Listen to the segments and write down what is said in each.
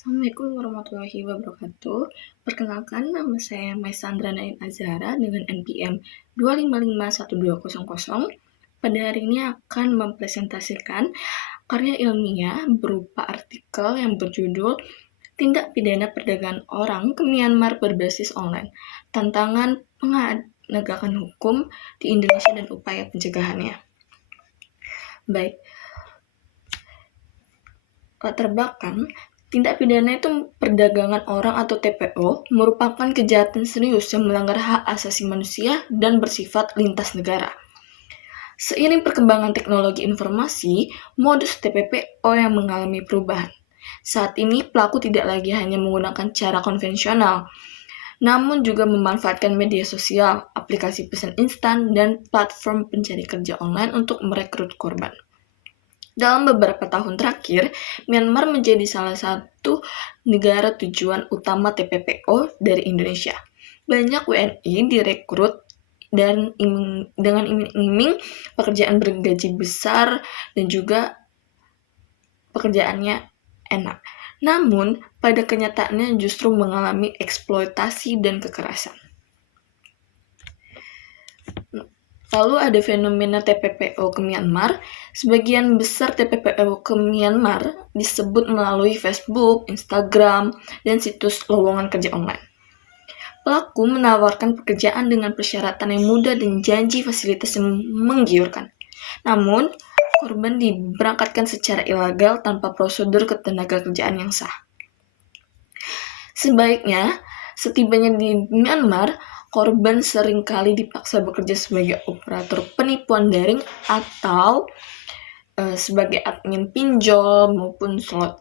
Assalamualaikum warahmatullahi wabarakatuh. Perkenalkan, nama saya Maisandra Naim Azhara dengan NPM 2551200. Pada hari ini akan mempresentasikan karya ilmiah berupa artikel yang berjudul Tindak Pidana Perdagangan Orang ke Myanmar Berbasis Online, Tantangan Penegakan Hukum di Indonesia dan Upaya Pencegahannya. Baik, latar belakang. Tindak pidana itu perdagangan orang atau TPO merupakan kejahatan serius yang melanggar hak asasi manusia dan bersifat lintas negara. Seiring perkembangan teknologi informasi, modus TPPO yang mengalami perubahan. Saat ini pelaku tidak lagi hanya menggunakan cara konvensional, namun juga memanfaatkan media sosial, aplikasi pesan instan, dan platform pencari kerja online untuk merekrut korban. Dalam beberapa tahun terakhir, Myanmar menjadi salah satu negara tujuan utama TPPO dari Indonesia. Banyak WNI direkrut dan dengan iming-iming pekerjaan bergaji besar dan juga pekerjaannya enak. Namun, pada kenyataannya justru mengalami eksploitasi dan kekerasan. Lalu ada fenomena TPPO ke Myanmar. Sebagian besar TPPO ke Myanmar disebut melalui Facebook, Instagram, dan situs lowongan kerja online. Pelaku menawarkan pekerjaan dengan persyaratan yang mudah dan janji fasilitas yang menggiurkan. Namun, korban diberangkatkan secara ilegal tanpa prosedur ketenagakerjaan yang sah. Sebaiknya, setibanya di Myanmar, korban seringkali dipaksa bekerja sebagai operator penipuan daring atau sebagai admin pinjol maupun slot.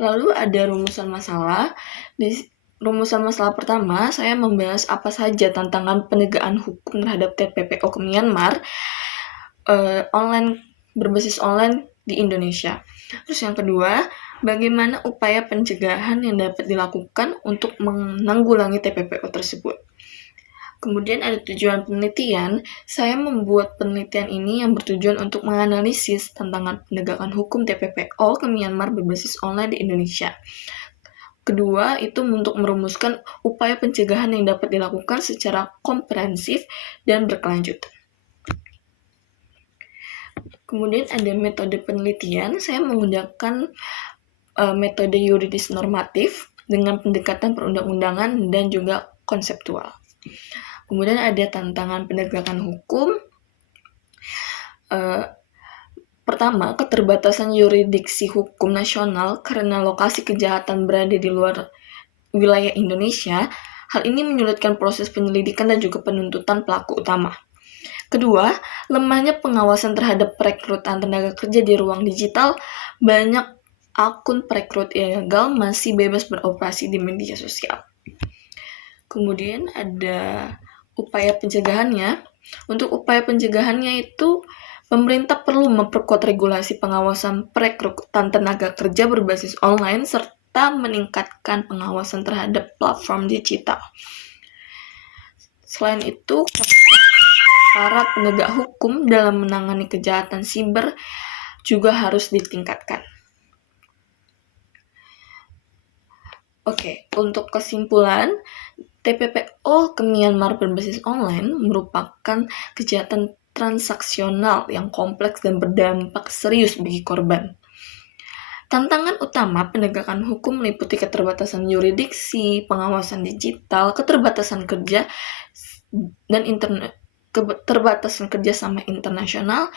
Lalu ada rumusan masalah. Di rumusan masalah pertama, saya membahas apa saja tantangan penegakan hukum terhadap TPPO ke Myanmar berbasis online di Indonesia. Terus yang kedua, bagaimana upaya pencegahan yang dapat dilakukan untuk menanggulangi TPPO tersebut. Kemudian ada tujuan penelitian. Saya membuat penelitian ini yang bertujuan untuk menganalisis tantangan penegakan hukum TPPO ke Myanmar berbasis online di Indonesia. Kedua, itu untuk merumuskan upaya pencegahan yang dapat dilakukan secara komprehensif dan berkelanjutan. Kemudian ada metode penelitian. Saya menggunakan metode yuridis normatif dengan pendekatan perundang-undangan dan juga konseptual. Kemudian ada tantangan penegakan hukum. Pertama, keterbatasan yurisdiksi hukum nasional karena lokasi kejahatan berada di luar wilayah Indonesia. Hal ini menyulitkan proses penyelidikan dan juga penuntutan pelaku utama. Kedua, lemahnya pengawasan terhadap perekrutan tenaga kerja di ruang digital. Banyak akun perekrut ilegal masih bebas beroperasi di media sosial. Kemudian ada upaya pencegahannya. Untuk upaya pencegahannya itu, pemerintah perlu memperkuat regulasi pengawasan perekrutan tenaga kerja berbasis online serta meningkatkan pengawasan terhadap platform digital. Selain itu, aparat penegak hukum dalam menangani kejahatan siber juga harus ditingkatkan. Oke, untuk kesimpulan, TPPO ke Myanmar berbasis online merupakan kejahatan transaksional yang kompleks dan berdampak serius bagi korban. Tantangan utama penegakan hukum meliputi keterbatasan yurisdiksi, pengawasan digital, keterbatasan kerja, dan keterbatasan kerjasama internasional,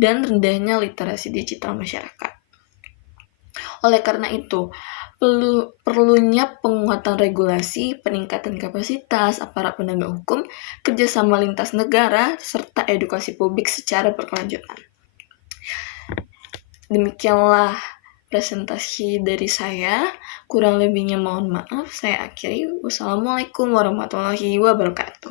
dan rendahnya literasi digital masyarakat. Oleh karena itu, perlunya penguatan regulasi, peningkatan kapasitas aparat penegak hukum, kerjasama lintas negara, serta edukasi publik secara berkelanjutan. Demikianlah presentasi dari saya. Kurang lebihnya mohon maaf. Saya akhiri. Wassalamualaikum warahmatullahi wabarakatuh.